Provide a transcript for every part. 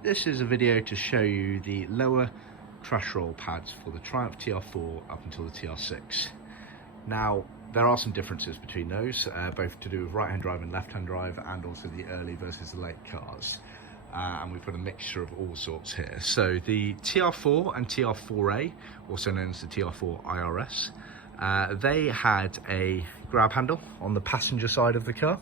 This is a video to show you the lower crash roll pads for the Triumph TR4 up until the TR6. Now, there are some differences between those, both to do with right-hand drive and left-hand drive, and also the early versus the late cars. And we put a mixture of all sorts here. So the TR4 and TR4A, also known as the TR4 IRS, they had a grab handle on the passenger side of the car,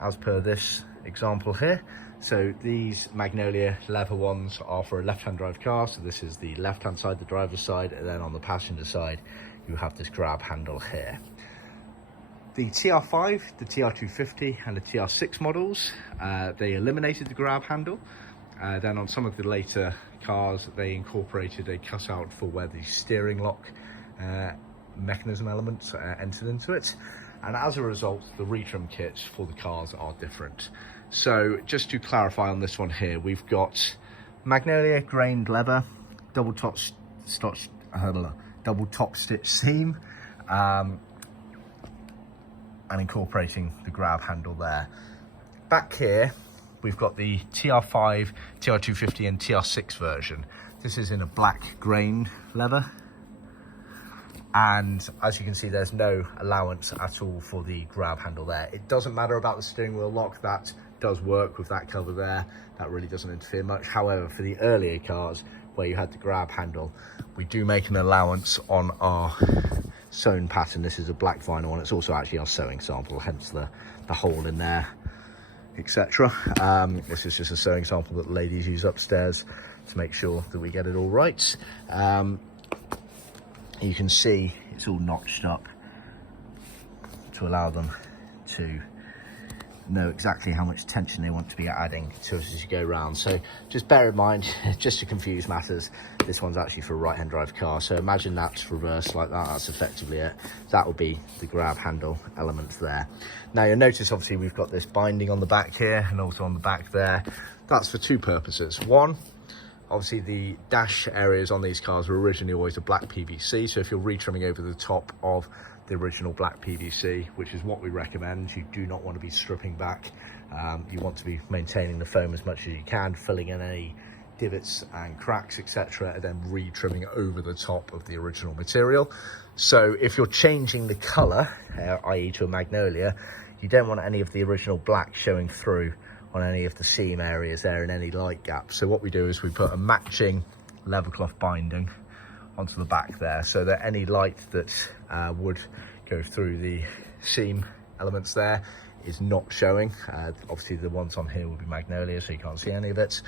as per this example here. So these Magnolia leather ones are for a left-hand drive car. So this is the left-hand side, the driver's side, and then on the passenger side, you have this grab handle here. The TR5, the TR250 and the TR6 models, they eliminated the grab handle. Then on some of the later cars, they incorporated a cutout for where the steering lock mechanism elements entered into it. And as a result, the retrim kits for the cars are different. So just to clarify on this one here, we've got Magnolia grained leather, double top stitch seam, and incorporating the grab handle there. Back here, we've got the TR5, TR250 and TR6 version. This is in a black grained leather. And as you can see, there's no allowance at all for the grab handle there. It doesn't matter about the steering wheel lock, that does work with that cover there. That really doesn't interfere much. However, for the earlier cars where you had the grab handle, we do make an allowance on our sewn pattern. This is a black vinyl one. It's also actually our sewing sample, hence the hole in there, etc. This is just a sewing sample that the ladies use upstairs to make sure that we get it all right. You can see it's all notched up to allow them to know exactly how much tension they want to be adding to us as you go around. So just bear in mind, just to confuse matters, this one's actually for a right-hand drive car. So imagine that's reversed like that. That's effectively it. That will be the grab handle elements there. Now you'll notice obviously we've got this binding on the back here and also on the back there. That's for two purposes. One, obviously the dash areas on these cars were originally always a black PVC, so if you're retrimming over the top of the original black PVC, which is what we recommend, you do not want to be stripping back. You want to be maintaining the foam as much as you can, filling in any divots and cracks, etc., and then retrimming over the top of the original material. So if you're changing the colour, i.e. to a Magnolia, you don't want any of the original black showing through on any of the seam areas there and any light gaps. So what we do is we put a matching leather cloth binding onto the back there, so that any light that would go through the seam elements there is not showing. Obviously the ones on here will be Magnolia, so you can't see any of it.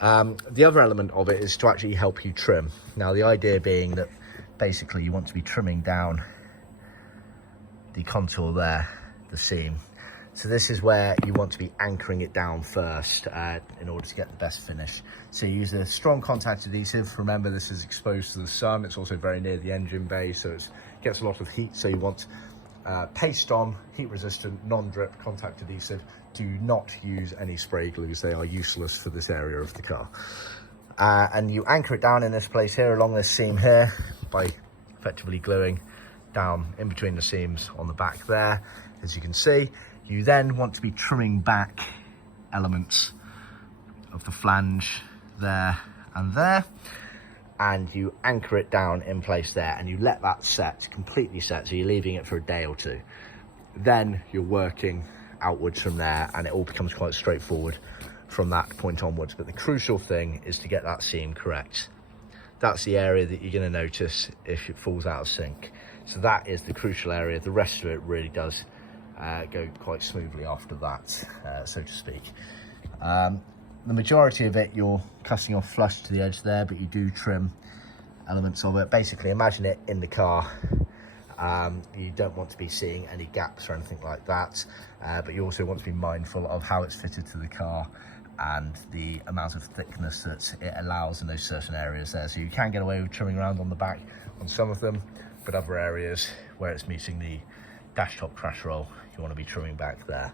The other element of it is to actually help you trim. Now the idea being that basically you want to be trimming down the contour there, the seam. So this is where you want to be anchoring it down first in order to get the best finish. So you use a strong contact adhesive. Remember, this is exposed to the sun. It's also very near the engine bay, so it gets a lot of heat. So you want paste on, heat resistant, non-drip contact adhesive. Do not use any spray glues. They are useless for this area of the car. And you anchor it down in this place here along this seam here by effectively gluing down in between the seams on the back there, as you can see. You then want to be trimming back elements of the flange there and there, and you anchor it down in place there, and you let that set, completely set, so you're leaving it for a day or two. Then you're working outwards from there, and it all becomes quite straightforward from that point onwards. But the crucial thing is to get that seam correct. That's the area that you're going to notice if it falls out of sync. So that is the crucial area. The rest of it really does go quite smoothly after that, so to speak. The majority of it you're cutting off flush to the edge there, but you do trim elements of it. Basically, imagine it in the car. You don't want to be seeing any gaps or anything like that, but you also want to be mindful of how it's fitted to the car and the amount of thickness that it allows in those certain areas there. So you can get away with trimming around on the back on some of them, but other areas where it's meeting the dash top crash roll, you want to be trimming back there.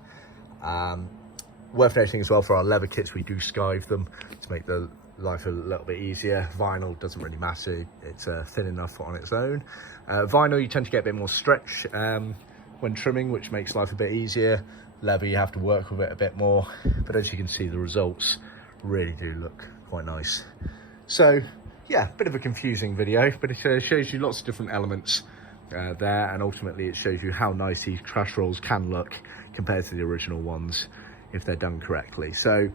Worth noting as well, for our leather kits, we do skive them to make the life a little bit easier. Vinyl doesn't really matter, it's thin enough on its own. Vinyl, you tend to get a bit more stretch when trimming, which makes life a bit easier. Leather, you have to work with it a bit more, but as you can see, the results really do look quite nice. So yeah, bit of a confusing video, but it shows you lots of different elements there, and ultimately it shows you how nice these crash rolls can look compared to the original ones if they're done correctly. So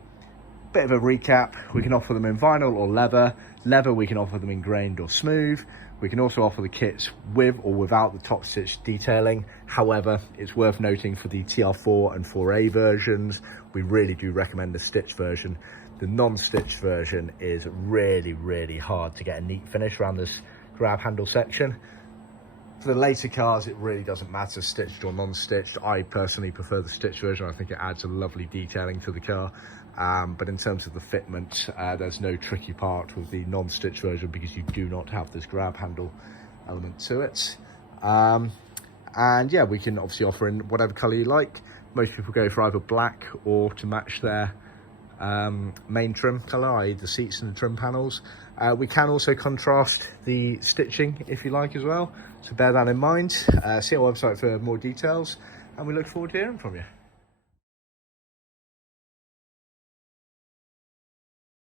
bit of a recap: we can offer them in vinyl or leather, we can offer them in grained or smooth. We can also offer the kits with or without the top stitch detailing. However, it's worth noting for the TR4 and 4A versions, we really do recommend the stitch version. The non-stitched version is really hard to get a neat finish around this grab handle section. For the later cars, it really doesn't matter stitched or non-stitched. I personally prefer the stitched version. I think it adds a lovely detailing to the car. But in terms of the fitment, there's no tricky part with the non-stitched version because you do not have this grab handle element to it. And yeah, we can obviously offer in whatever color you like. Most people go for either black or to match their main trim color, i.e. the seats and the trim panels. We can also contrast the stitching if you like as well, so bear that in mind. See our website for more details, and we look forward to hearing from you.